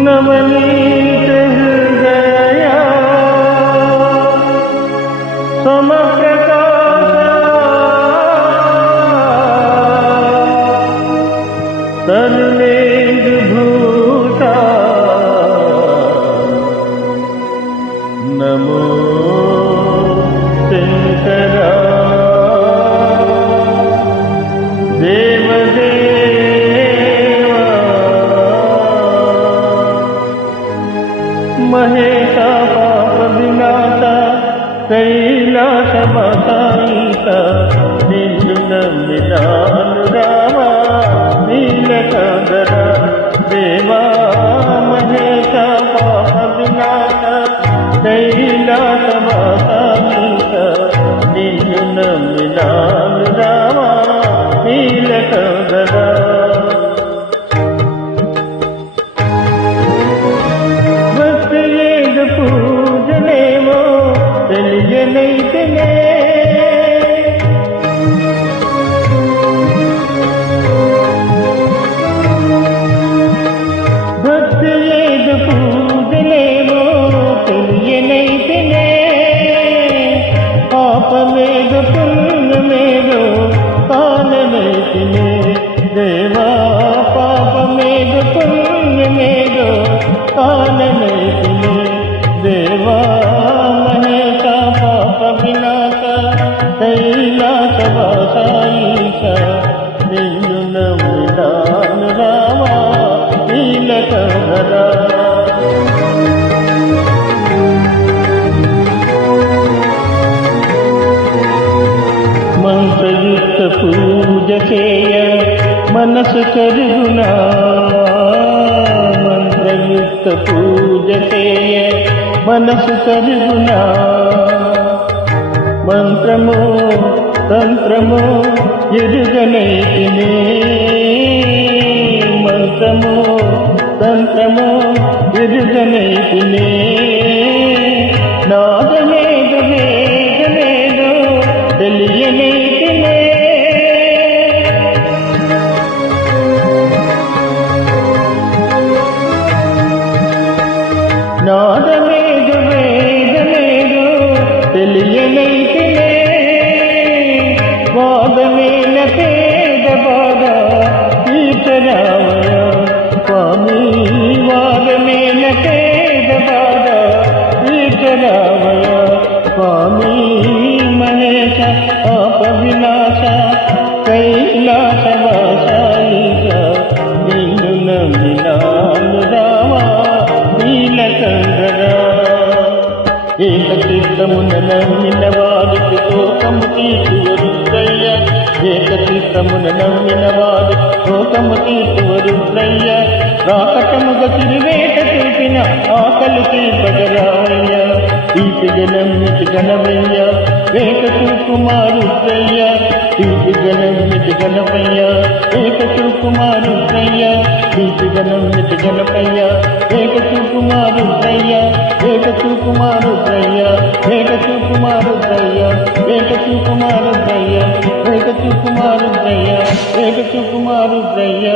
नवनीत हृदया समप्रकाश तरुणेन्दुभूषा नमो शंकरा महेशा पाप विनाशा कैलासवासाईसा निन्नु नम्मिनानु रामा नीलकंठरा देवा महेशा पाप विनाशा कैलासवासाईसा निन्नु नम्मिनानु रामा नीलकंठरा పూజనేమో తెలియనైతేనే భక్తి ఏదు పూజనేమో తెలియనైతేనే పాపమేదు పుణ్యమేదో కాననైతేనే దేవా పాపమేదు పుణ్యమేదో కాననైతేనే देवा महेशा पाप विनाश कैलासवासाईसा निन्नु नम्मिनानु रामा नीलकंठरा मंत्रयुक्त पूज चेय मनसु करुणा मंत्रयुक्त पूज चेय మనసు కరుగునా మంత్రము తంత్రము ఎరుగనైతినే మంత్రము తంత్రము ఎరుగనైతినే నాదమేదో వేదమేదో తెలియనైతినే నాదమే తెలియనైతేనే వాదమేల పేద బాధ తీర్చరావయ స్వామి వాదమేల పేద బాధ తీర్చరావయ స్వామి మహేశ పాప వినాశ కైలాసవాసాయిగా నిన్ను నమ్మినాను రామా నీలకంఠరా ఏకచిత్తమున నమ్మిన వారికి శోకము తీర్చువరుద్రయ్య ఏకచిత్తమున నమ్మిన వారికి శోకము తీర్చువరుద్రయ్య రాకటముగ తిరువేట చూపిన ఆకలి తీర్పగరావయ్య తీపిగనమ్మిటి గణవయ్య ఏకచూకుమారుద్రయ్య తీపిగనమ్మిటి గణవయ్య ఏకచూకుమారుద్రయ్య తీపిగనమ్మిటి గణపయ్య ఏకచూకుమారుద్రయ్య ఏకచూకుమారుద్రయ్య ఏకచూకుమారుద్రయ్య ఏకచూకుమారుద్రయ్య ఏకచూకుమారుద్రయ్య ఏకచూకుమారుద్రయ్య